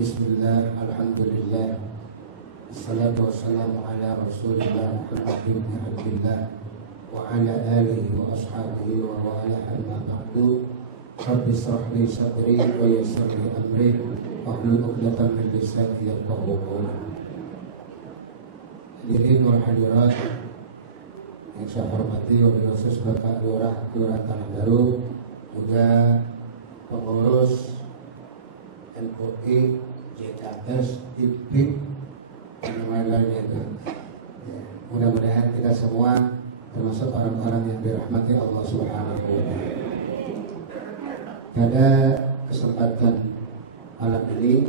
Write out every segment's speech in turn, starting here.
Bismillah, alhamdulillah, assalatu wassalamu ala rasulillah Muhammad bin Abdillah wa ala alihi wa ashabihi wa wala amma ba'du. Rabbi shrah li sadri wa yassir li amri wahlul 'uqdatam min lisani yafqahu qawli. Hadirin wal hadirat yang saya hormati, wabil khusus Bapak Lurah Kelurahan Tanah Baru, juga pengurus NUI, JKS, IPI, dan lain-lainnya itu. Ya, mudah-mudahan kita semua termasuk orang-orang yang dirahmati Allah Subhanahu wa Ta'ala. Pada kesempatan malam ini,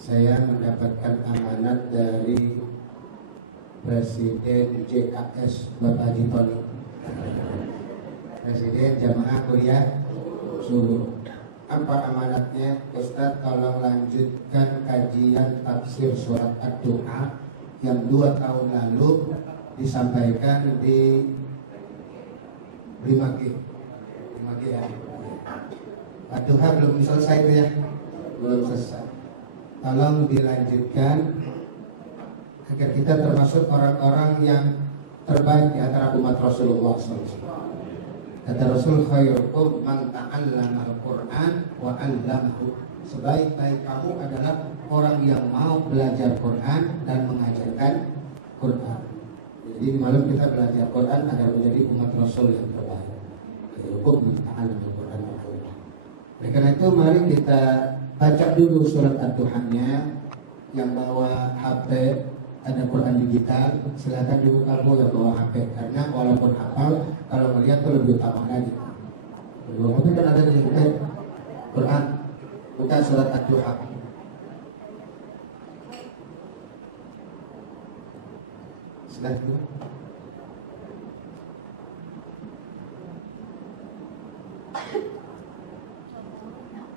saya mendapatkan amanat dari Presiden JKS Bapak Haji Tony, Presiden Jamaah Kuliah Subuh. Apa amanatnya? Ustaz, tolong lanjutkan kajian tafsir surat Ad-Duha yang 2 tahun lalu disampaikan di 5G ya. Ad-Duha belum selesai itu ya, belum selesai. Tolong dilanjutkan agar kita termasuk orang-orang yang terbaik di antara umat Rasulullah SAW. Kata Rasul, khairukum man ta'allama al-Qur'an wa 'allamahu. Sebaik-baik kamu adalah orang yang mau belajar Quran dan mengajarkan Quran. Jadi malam kita belajar Quran agar menjadi umat Rasul yang terbaik. Khairukum man ta'allama al-Qur'an wa 'allamahu. Oleh karena itu mari kita baca dulu surat Ad-Duha-nya. Yang bawa HP ada Quran digital, silakan dibuka dulu yang bawa HP, karena walaupun hafal, kalau melihat itu lebih utama lagi. Tapi kan ada di Quran, buka surat Ad-Duha. Silakan.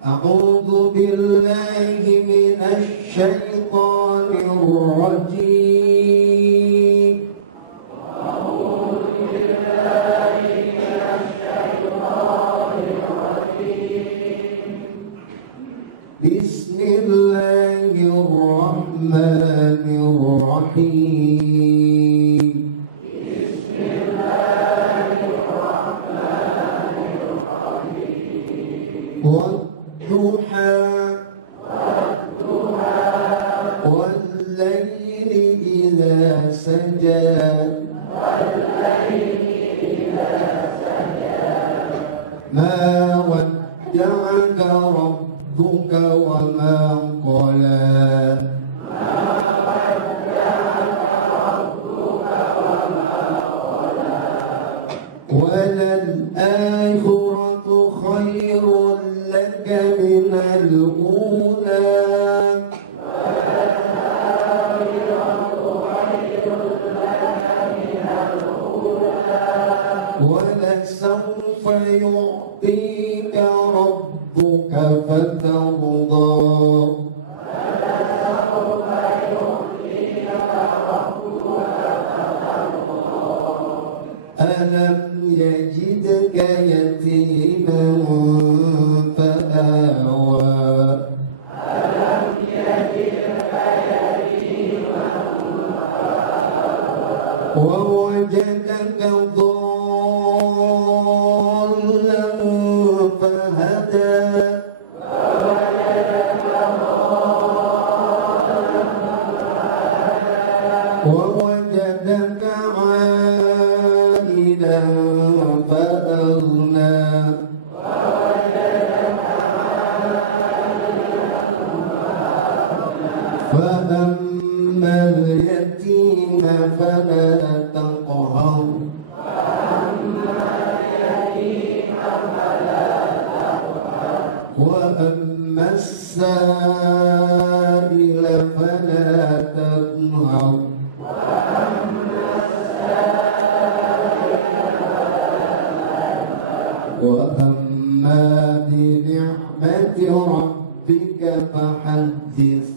A'udzu billahi minasy syaithanir rajim. A'udzu billahi minasy syaithanir rajim. Bismillahirrahmanirrahim. والليل إذا سجى ما ودعك ربك وما قلى وللآخرة خير لك من الأولى ولسوف يعطيك ربك فترضى ألم يجدك يتيما فآوى ووجدك ضالا فهدى ووجدك عائلا فأغنى فأما اليتيم فلا تقهر وأما السائل فلا تنهر وأما بنعمة ربك فحدث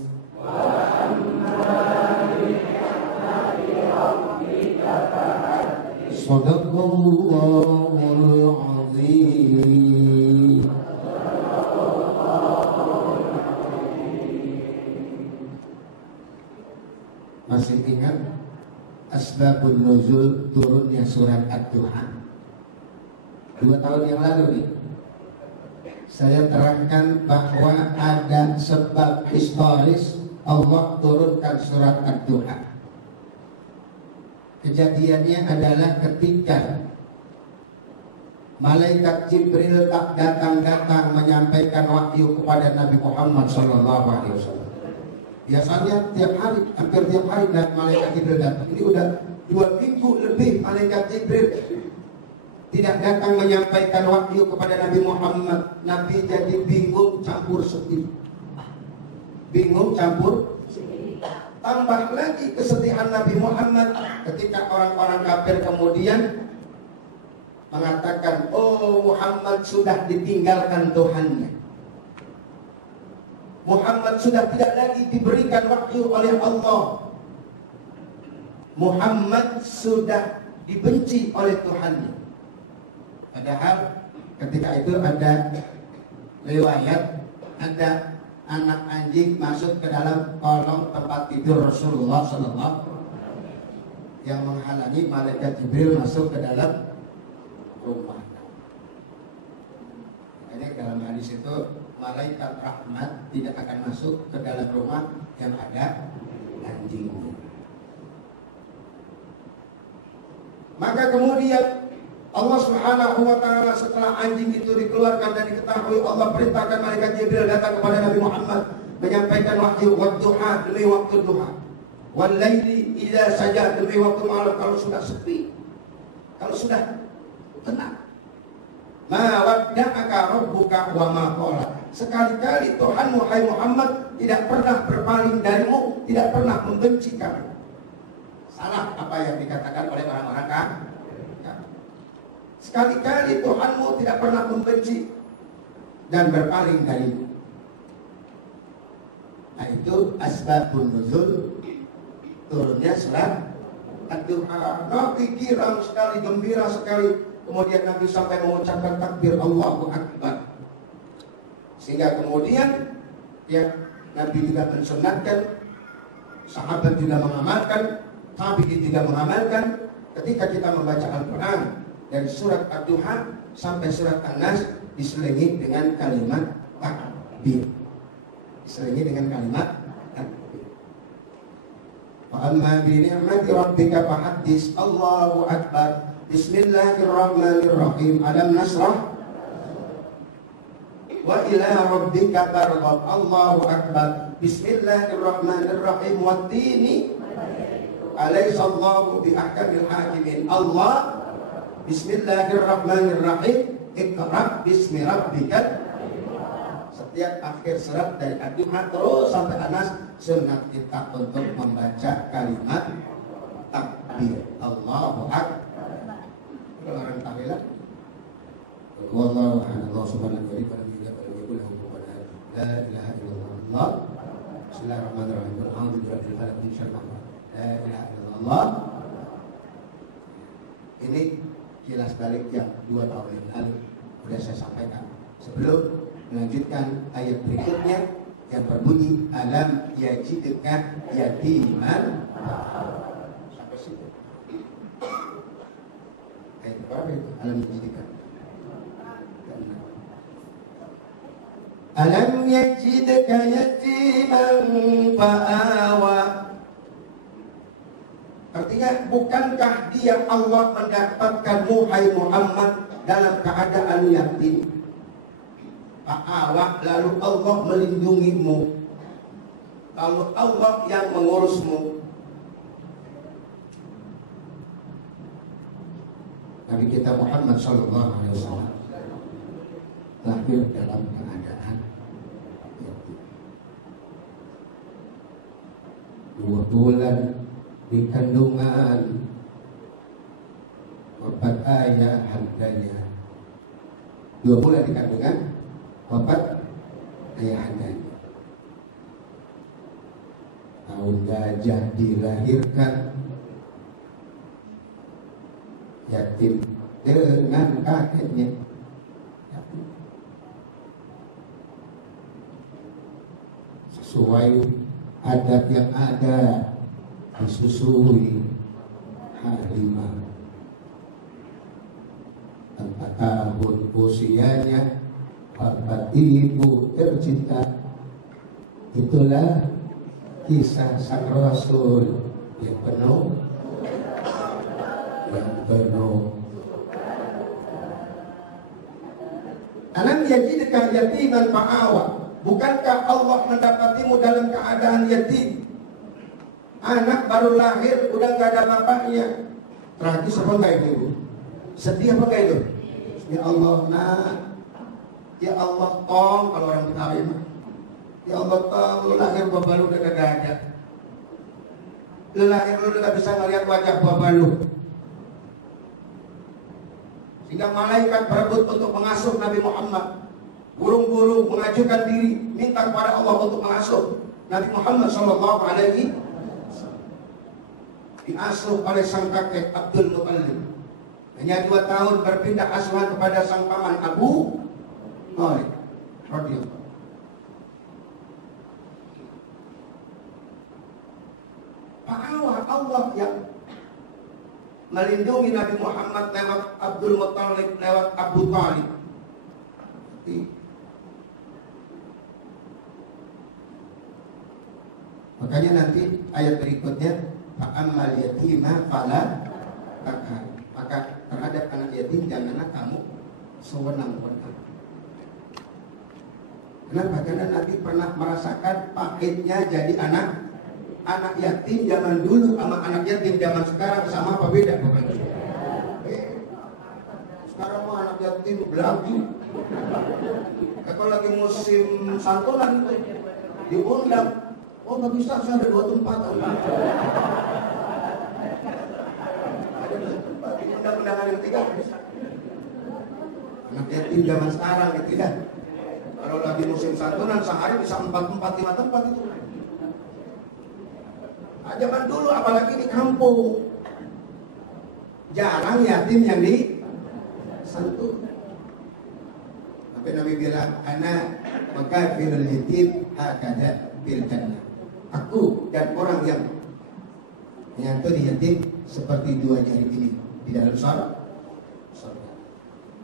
صدق الله العظيم. masih ingat asbabun nuzul turunnya surat Ad-Duha 2 tahun yang lalu nih, saya terangkan bahwa ada sebab historis Allah turunkan surat Ad-Duha. Kejadiannya adalah ketika malaikat Jibril tak datang-datang menyampaikan wahyu kepada Nabi Muhammad SAW. Biasanya hampir tiap hari dan malaikat Jibril datang. Ini udah 2 minggu lebih malaikat Jibril tidak datang menyampaikan wahyu kepada Nabi Muhammad. Nabi jadi bingung campur sedih. Tambah lagi kesedihan Nabi Muhammad ketika orang-orang kafir kemudian mengatakan, oh Muhammad sudah ditinggalkan Tuhannya. Muhammad sudah tidak lagi diberikan wahyu oleh Allah. Muhammad sudah dibenci oleh Tuhannya. Padahal ketika itu ada riwayat, ada anak anjing masuk ke dalam kolong tempat tidur Rasulullah SAW yang menghalangi malaikat Jibril masuk ke dalam rumah. Ini dalam hadis itu malaikat rahmat tidak akan masuk ke dalam rumah yang ada anjingnya. Maka kemudian Allah Subhanahu wa taala setelah anjing itu dikeluarkan dan diketahui, Allah perintahkan malaikat Jibril datang kepada Nabi Muhammad menyampaikan wahyu wadduha, demi waktu duha, wal laili idza saja, demi waktu malam kalau sudah sepi, kalau sudah tenang. Ma wadda'aka rabbuka wa ma qala. Sekali-kali Tuhanmu hai Muhammad tidak pernah berpaling darimu, tidak pernah membenci kamu. Salah apa yang dikatakan oleh orang-orang kafir. Sekali-kali Tuhanmu tidak pernah membenci dan berpaling darimu. Nah itu asbabun nuzul turunnya surat Ad-Duha. Nabi girang sekali, gembira sekali. Kemudian Nabi sampai mengucapkan takbir Allahu Akbar. Sehingga kemudian ya Nabi juga mensunatkan, sahabat juga mengamalkan, tabi'in juga mengamalkan. Ketika kita membaca Al-Quran dari surat Ad-Duha sampai surat An-Nas diselingi dengan kalimat takbir. Diselingi dengan kalimat takbir. Wa amma bi ni'mati rabbika fahaddits. Allahu Akbar. Bismillahirrahmanirrahim. Alam nasrah wa ila rabbika farghab. Allahu Akbar. Bismillahirrahmanirrahim. Wattini alaysa Allahu bi ahkamil hakimin. Allah. Bismillahirrahmanirrahim. Iqra bismi rabbikal. Setiap akhir surat dari Ad-Duha terus sampai Anas sunat kita untuk membaca kalimat takbir. Allahu Akbar. Kalau orang tahlilan, wallahu a'lam. Allah subhanahu wa ta'ala berfirman, la ilaha illallah. Bismillahirrahmanirrahim. Alhamdulillahirabbil alamin. La ilaha illallah. Ini kilas balik yang 2 tahun yang lalu sudah saya sampaikan. Sebelum melanjutkan ayat berikutnya yang berbunyi alam yajidka yatiman. Sampai situ. Ayat berapa itu? Alam yajidka. Alam yajidka yatiman fa'awa. Artinya, bukankah dia Allah mendapatkanmu hai Muhammad dalam keadaan yatim? Fa'awa, lalu Allah melindungimu. Lalu Allah yang mengurusmu. Nabi kita Muhammad SAW lahir dalam keadaan yatim. 2 bulan di kandungan, wafat ayah handanya. 2 bulan di kandungan, wafat ayah handanya. Tahun gajah dilahirkan, yatim dengan kakeknya. Sesuai adat yang ada, disusui harimau. 4 tahun usianya, bapak ibu tercinta. Itulah kisah sang Rasul yang penuh. Alam yajidka yatiman fa'awa. Bukankah Allah mendapatimu dalam keadaan yatim? Anak baru lahir udah gak ada bapaknya. Tragis apa enggak itu? Sedih apa enggak itu? Ya Allah nak, ya Allah tong, kalau orang Betawi mah. Ya Allah tong, lu lahir bapak lu udah gak ada. Lu lahir lu udah gak bisa ngeliat wajah bapak lu. Sehingga malaikat berebut untuk mengasuh Nabi Muhammad. Burung-burung mengajukan diri minta kepada Allah untuk mengasuh Nabi Muhammad sallallahu alaihi wasallam. Diasuh oleh sang kakek Abdul Muttalib. Hanya 2 tahun berpindah asuhan kepada sang paman Abu Thalib radhiyallahu. Pahala Allah yang melindungi Nabi Muhammad lewat Abdul Muttalib, lewat Abu Thalib. Makanya nanti ayat berikutnya fa'ammal yatima fala taqhar. Maka terhadap anak yatim janganlah kamu sewenang-wenang. Kenapa? Karena Nabi pernah merasakan pahitnya jadi anak yatim zaman dulu sama anak yatim zaman sekarang sama apa beda? Sekarang mah anak yatim belagu. Kalau lagi musim santunan diundang, oh nggak bisa, saya ada 2 tempat. Ada undangan yang 3. Anak yatim zaman sekarang gitu ya. Kalau lagi musim santunan sehari bisa 4 tempat 5 tempat itu. Zaman dulu apalagi di kampung jarang yatim yang disantun. Sampai Nabi bilang, anak maka firul yatim hakada bil jannah. Aku dan orang yang menyantun yatim seperti 2 jari ini di dalam surga.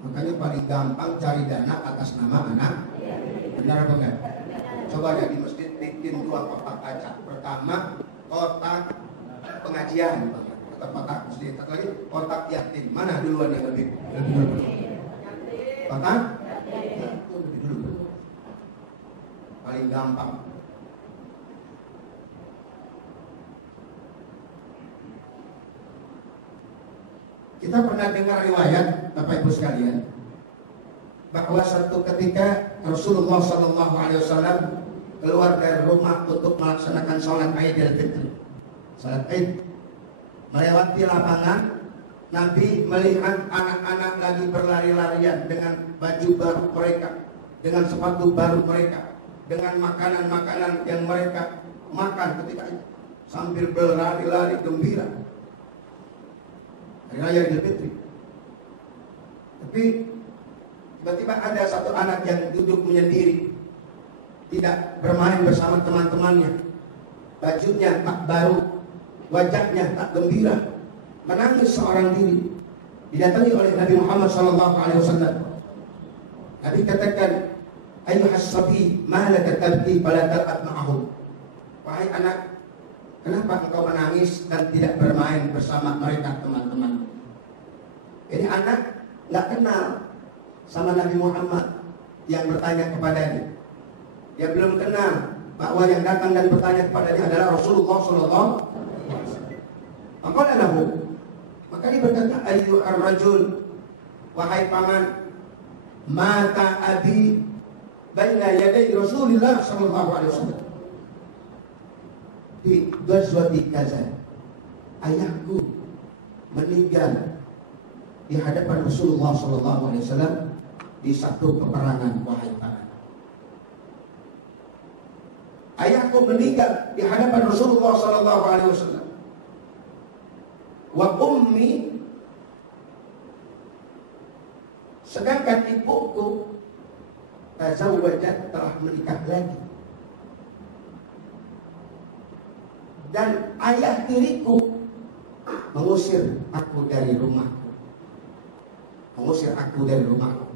Makanya paling gampang cari dana atas nama anak. Benar apa enggak? Coba ada di masjid bikin 2 kotak kaca. Pertama kotak pengajian, kotak masjid. Satu lagi kotak yatim. Mana duluan yang lebih dulu? Kotak itu lebih dulu. Paling gampang. Kita pernah dengar riwayat Bapak Ibu sekalian bahwa suatu ketika Rasulullah SAW keluar dari rumah untuk melaksanakan sholat Idul Fitri, sholat Id, melewati lapangan. Nabi melihat anak-anak lagi berlari-larian dengan baju baru mereka, dengan sepatu baru mereka, dengan makanan-makanan yang mereka makan ketika itu, sambil berlari-lari gembira. Hari Raya Idul Fitri. Tapi tiba-tiba ada satu anak yang duduk menyendiri, tidak bermain bersama teman-temannya, bajunya tak baru, wajahnya tak gembira, menangis seorang diri. Didatangi oleh Nabi Muhammad SAW. Nabi katakan, ayuhas sabi, ma laka tabki fala tal'ab ma'ahum. Wahai anak, kenapa engkau menangis dan tidak bermain bersama mereka teman-teman? Ini anak nggak kenal sama Nabi Muhammad yang bertanya kepadanya. Dia belum kenal bahwa yang datang dan bertanya kepadanya adalah Rasulullah SAW. Maka dia berkata, ayu ar-rajul, wahai paman, mata abi baina yaday Rasulullah SAW. Di ghazwati kaza, ayahku meninggal di hadapan Rasulullah SAW di satu peperangan, wahai paman. Ayahku meninggal di hadapan Rasulullah SAW. Wa ummi, sedangkan ibuku tazawwajat, telah menikah lagi. dan ayah tiriku mengusir aku dari rumahku. Mengusir aku dari rumahku.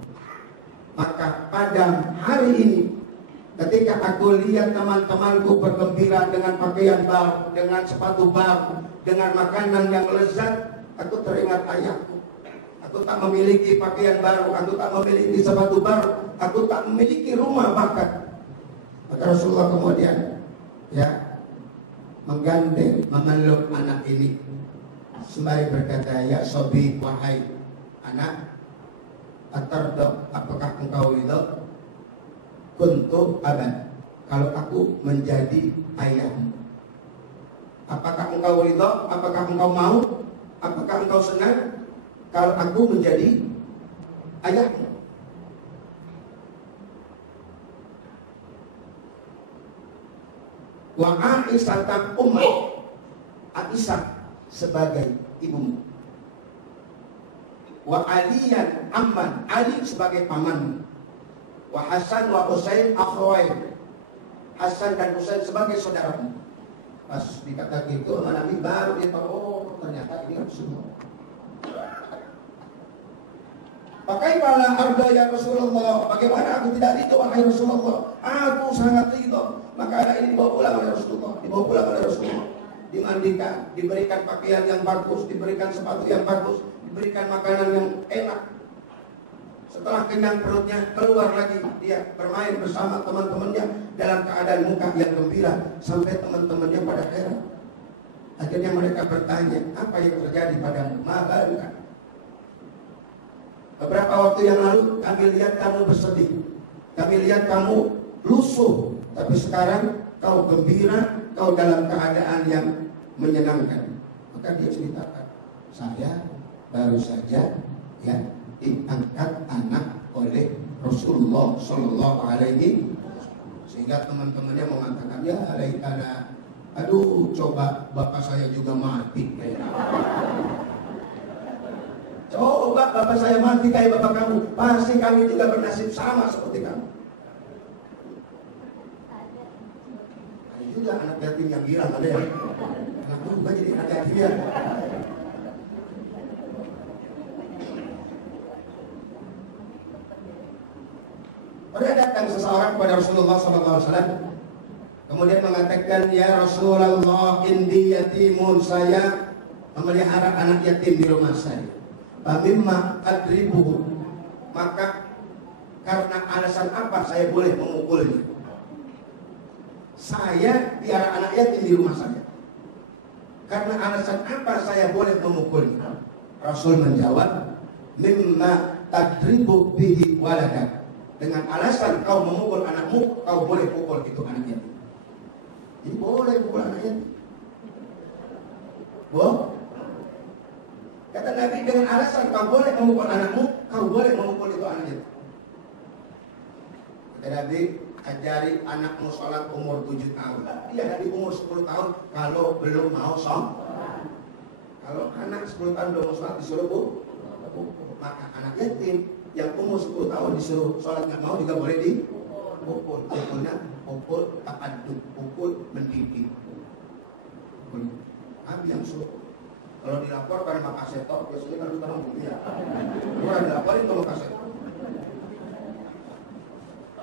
Maka pada hari ini, ketika aku lihat teman-temanku bergembira dengan pakaian baru, dengan sepatu baru, dengan makanan yang lezat, aku teringat ayahku. Aku tak memiliki pakaian baru, aku tak memiliki sepatu baru, aku tak memiliki rumah bahkan. Maka Rasulullah kemudian menggandeng, memeluk anak ini sembari berkata, ya sobi, wahai anak, atardok, apakah engkau ridho? Kuntu aban, kalau aku menjadi ayahmu. Apakah engkau ridho? Apakah engkau mau? Apakah engkau senang kalau aku menjadi ayahmu? Wa Aisyah ummah, Aisyah sebagai ibumu. Wa Aliyan amman, Ali sebagai pamanmu. Wa Hasan wa Husain akhwain, Hasan dan Husain sebagai saudaramu. Pas dikata gitu sama Nabi baru dia tahu, oh ternyata ini Rasulullah. Pakai pala arda ya Rasulullah, bagaimana aku tidak ridho wahai Rasulullah? Aku sangat ridho. Maka anak ini dibawa pulang oleh Rasulullah, dibawa pulang oleh Rasulullah, dimandikan, diberikan pakaian yang bagus, diberikan sepatu yang bagus, diberikan makanan yang enak. Setelah kenyang perutnya, keluar lagi dia bermain bersama teman-temannya dalam keadaan muka yang gembira, sampai teman-temannya pada heran. Akhirnya mereka bertanya, apa yang terjadi padamu? Mabarukan. Beberapa waktu yang lalu kami lihat kamu bersedih, kami lihat kamu lusuh, tapi sekarang kau gembira, kau dalam keadaan yang menyenangkan. Maka dia ceritakan, saya baru saja diangkat anak oleh Rasulullah Shallallahu Alaihi Wasallam. Sehingga teman-temannya mengatakan, ya alaikana, aduh coba bapak saya juga mati. Coba bapak saya mati kayak bapak kamu, pasti kami juga bernasib sama seperti kamu. Ada juga anak yatim yang girang, ada ya. Kenapa juga jadi anak yatim ya? Pernah datang seseorang kepada Rasulullah SAW, kemudian mengatakan, ya Rasulullah, indi yatimun, saya memelihara anak yatim di rumah saya. Famimma adribuhu, maka karena alasan apa saya boleh memukulnya? Saya piara anak yatim di rumah saya. Karena alasan apa saya boleh memukulnya? Rasul menjawab, mimma tadribu bihi waladak. Dengan alasan kau memukul anakmu, kau boleh pukul itu anak yatim. Jadi boleh pukul anak yatim. Boleh. Kata Nabi, dengan alasan kau boleh memukul anakmu, kau boleh memukul itu anaknya. Kata Nabi, ajari anakmu sholat umur 7 tahun. Dia dari umur 10 tahun kalau belum mau sholat. Kalau anak 10 tahun belum mau sholat disuruh pukul. Maka anak yatim yang umur 10 tahun disuruh sholat nggak mau juga boleh dipukul. Pukulnya pukul takaduk, pukul mendidik. Nabi yang suruh. Kalau dilaporkan sama kasetor, biasanya kan kita ngomong ya. Orang dilaporin sama kasetor.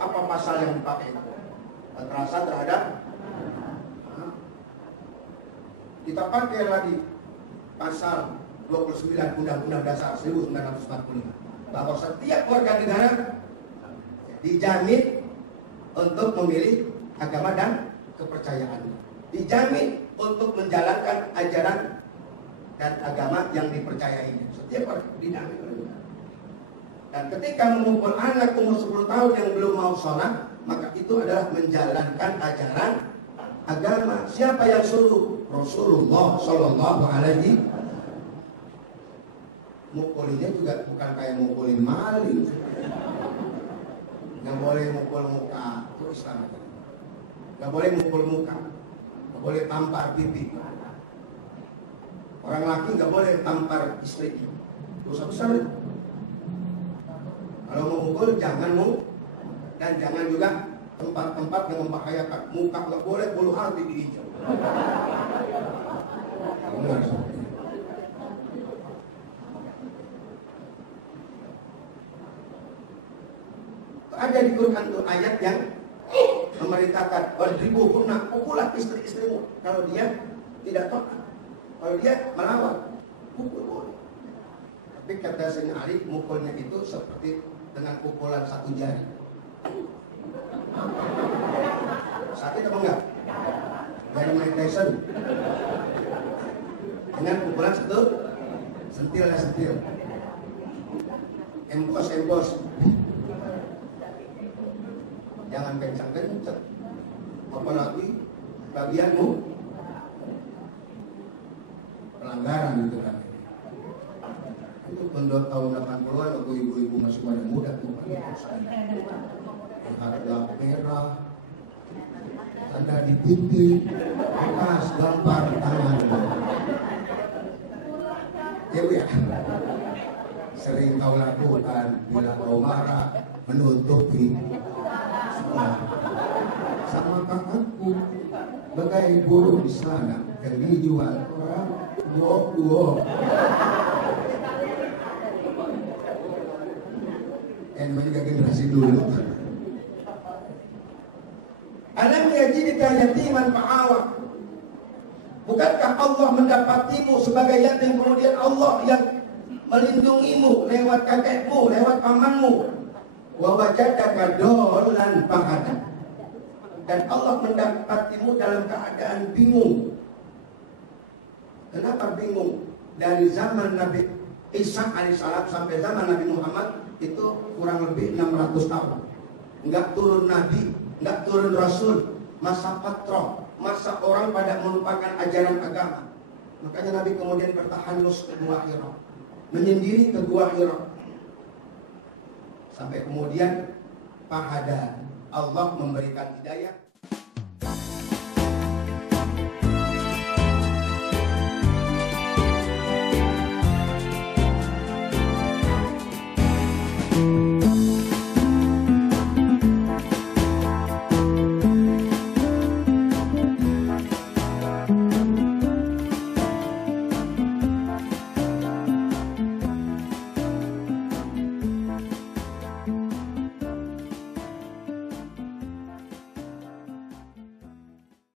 Apa pasal yang dipakai? Kekerasan terhadap. Kita pakai lagi pasal 29 Undang-Undang Dasar 1945 bahwa setiap warga negara dijamin untuk memilih agama dan kepercayaan, dijamin untuk menjalankan ajaran dan agama yang dipercayainya. Setiap orang dijamin oleh negara. Dan ketika memukul anak umur 10 tahun yang belum mau sholat, maka itu adalah menjalankan ajaran agama. Siapa yang suruh? Rasulullah Shallallahu Alaihi Wasallam. Mukulinya juga bukan kayak mukulin maling. Nggak boleh mukul muka, itu Islam. Nggak boleh mukul muka, nggak boleh tampar pipi. Orang laki nggak boleh tampar istrinya, dosa besar itu. Kalau mau mukul jangan dan jangan juga tempat-tempat yang membahayakan, muka nggak boleh, bulu hati diinjak. Ada di Quran itu ayat yang memerintahkan wadribuhunna, pukullah istri-istrimu kalau dia tidak taat, kalau dia melawan, pukul boleh. Tapi kata Sayyidina Ali, mukulnya itu seperti dengan pukulan satu jari. Sakit apa enggak? Dari Mike Tyson. Dengan pukulan satu, sentil lah sentil. Empos. Jangan kencang-kencang. Apalagi bagianmu pelanggaran itu kan. Itu penduduk tahun 80-an waktu ibu-ibu masih pada muda tuh. Harga merah, tanda di pipi, bekas gampar tangan. Ya Bu ya. Sering kau lakukan bila kau marah, menutupi sama kakakku bagai burung di sana yang dijual orang dua. Yang juga generasi dulu. Alam yajidka yatiman fa'awa. Bukankah Allah mendapatimu sebagai yatim, kemudian Allah yang melindungimu lewat kakekmu, lewat pamanmu. Wa wajadaka dhallan fahada. Dan Allah mendapatimu dalam keadaan bingung. Kenapa bingung? Dari zaman Nabi Isa alaihissalam sampai zaman Nabi Muhammad itu kurang lebih 600 tahun. Enggak turun Nabi, enggak turun Rasul. Masa patrol, masa orang pada melupakan ajaran agama. Makanya Nabi kemudian bertahanus ke Gua Hira, menyendiri ke Gua Hira. Sampai kemudian fahada, Allah memberikan hidayah.